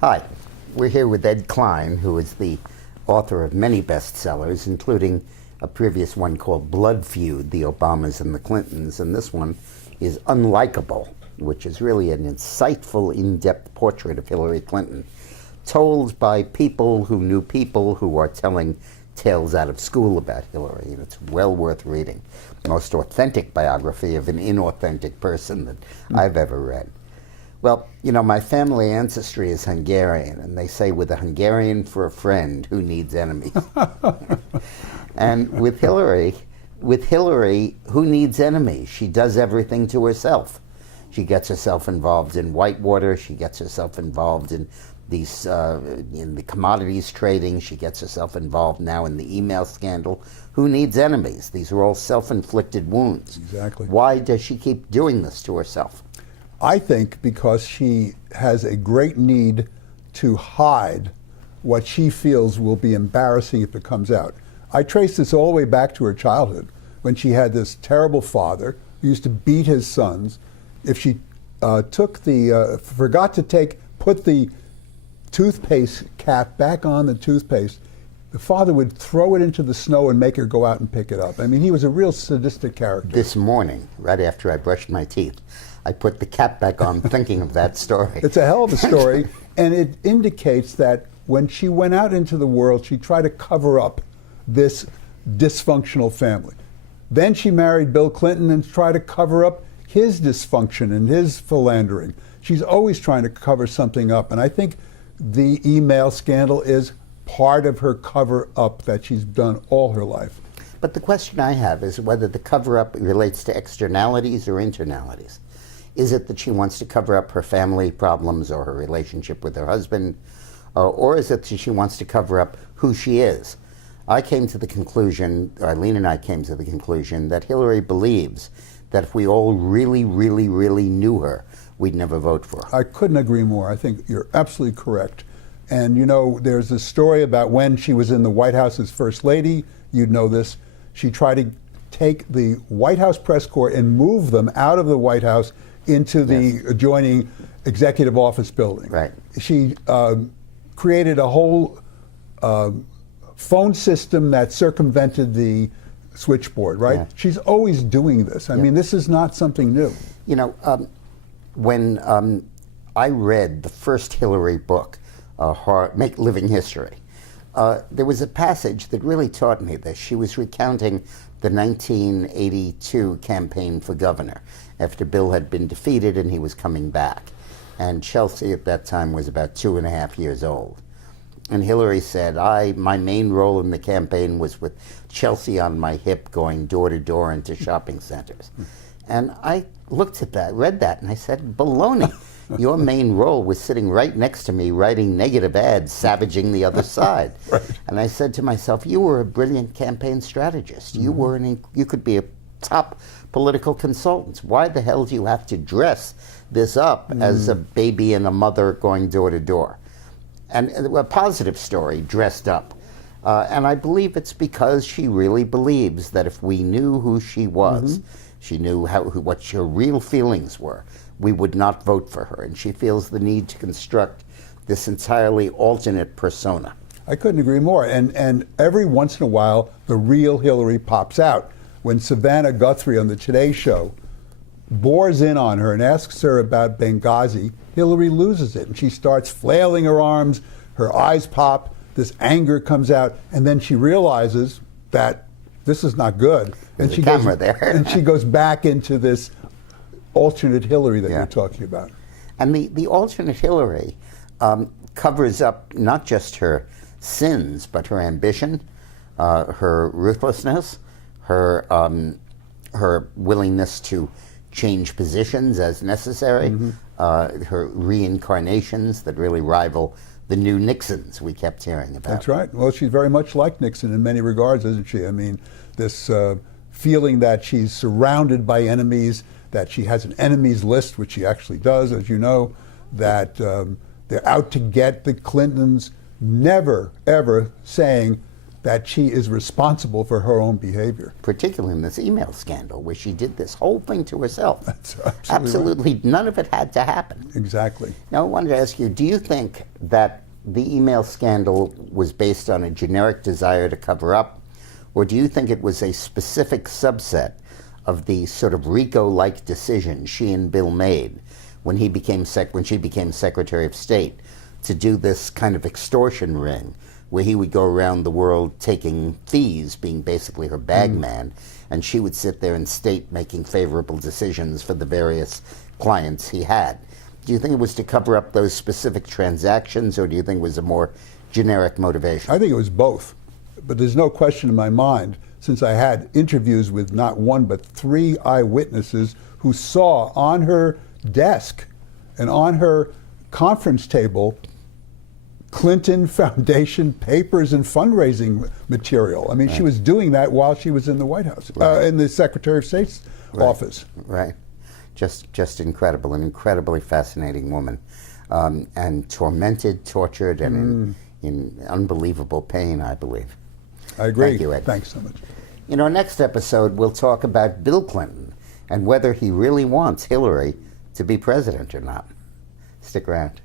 Hi, we're here with Ed Klein, who is the author of many bestsellers, including a previous one called Blood Feud, The Obamas and the Clintons, and this one is Unlikable, which is really an insightful, in-depth portrait of Hillary Clinton, told by people who are telling tales out of school about Hillary, and it's well worth reading. The most authentic biography of an inauthentic person that I've ever read. Well, you know, my family ancestry is Hungarian, and they say with a Hungarian for a friend, who needs enemies? And with Hillary, who needs enemies? She does everything to herself. She gets herself involved in Whitewater. She gets herself involved in these in the commodities trading. She gets herself involved now in the email scandal. Who needs enemies? These are all self-inflicted wounds. Exactly. Why does she keep doing this to herself? I think because she has a great need to hide what she feels will be embarrassing if it comes out. I trace this all the way back to her childhood, when she had this terrible father who used to beat his sons. If she forgot to put the toothpaste cap back on the toothpaste, the father would throw it into the snow and make her go out and pick it up. I mean, he was a real sadistic character. This morning, right after I brushed my teeth, I put the cap back on thinking of that story. It's a hell of a story, and it indicates that when she went out into the world, she tried to cover up this dysfunctional family. Then she married Bill Clinton and tried to cover up his dysfunction and his philandering. She's always trying to cover something up, and I think the email scandal is part of her cover-up that she's done all her life. But the question I have is whether the cover-up relates to externalities or internalities. Is it that she wants to cover up her family problems or her relationship with her husband, or is it that she wants to cover up who she is? I came to the conclusion, Eileen and I came to the conclusion, that Hillary believes that if we all really, really, really knew her, we'd never vote for her. I couldn't agree more. I think you're absolutely correct. And you know, there's a story about when she was in the White House as First Lady, you'd know this, she tried to take the White House press corps and move them out of the White House into the adjoining executive office building. Right. She created a whole phone system that circumvented the switchboard, right? Yeah. She's always doing this. I mean, this is not something new. You know, when I read the first Hillary book, Make Living History, there was a passage that really taught me this. She was recounting the 1982 campaign for governor after Bill had been defeated and he was coming back. And Chelsea at that time was about 2.5 years old. And Hillary said, my main role in the campaign was with Chelsea on my hip going door to door into shopping centers. And I looked at that, read that, and I said, baloney. Your main role was sitting right next to me writing negative ads, savaging the other side. Right. And I said to myself, you were a brilliant campaign strategist. Mm-hmm. You could be a top political consultant. Why the hell do you have to dress this up as a baby and a mother going door to door? And a positive story, dressed up. And I believe it's because she really believes that if we knew who she was, she knew what her real feelings were, we would not vote for her. And she feels the need to construct this entirely alternate persona. I couldn't agree more. And every once in a while, the real Hillary pops out. When Savannah Guthrie on the Today Show bores in on her and asks her about Benghazi, Hillary loses it. And she starts flailing her arms, her eyes pop, this anger comes out, and then she realizes that this is not good. And she camera there. And she goes back into this alternate Hillary that you're talking about. And the alternate Hillary covers up not just her sins, but her ambition, her ruthlessness, her willingness to change positions as necessary, her reincarnations that really rival the new Nixons we kept hearing about. That's right. Well, she's very much like Nixon in many regards, isn't she? I mean, this feeling that she's surrounded by enemies, that she has an enemies list, which she actually does, as you know, that they're out to get the Clintons, never, ever saying, that she is responsible for her own behavior. Particularly in this email scandal, where she did this whole thing to herself. That's Absolutely none of it had to happen. Exactly. Now, I wanted to ask you, do you think that the email scandal was based on a generic desire to cover up, or do you think it was a specific subset of the sort of RICO-like decision she and Bill made when she became Secretary of State to do this kind of extortion ring where he would go around the world taking fees, being basically her bag man, and she would sit there in state making favorable decisions for the various clients he had? Do you think it was to cover up those specific transactions, or do you think it was a more generic motivation? I think it was both. But there's no question in my mind, since I had interviews with not one but 3 eyewitnesses who saw on her desk and on her conference table Clinton Foundation papers and fundraising material. I mean, she was doing that while she was in the White House, in the Secretary of State's office. Right. Just incredible, an incredibly fascinating woman, and tormented, tortured, and in unbelievable pain, I believe. I agree. Thank you, Ed. Thanks so much. In our next episode, we'll talk about Bill Clinton and whether he really wants Hillary to be president or not. Stick around.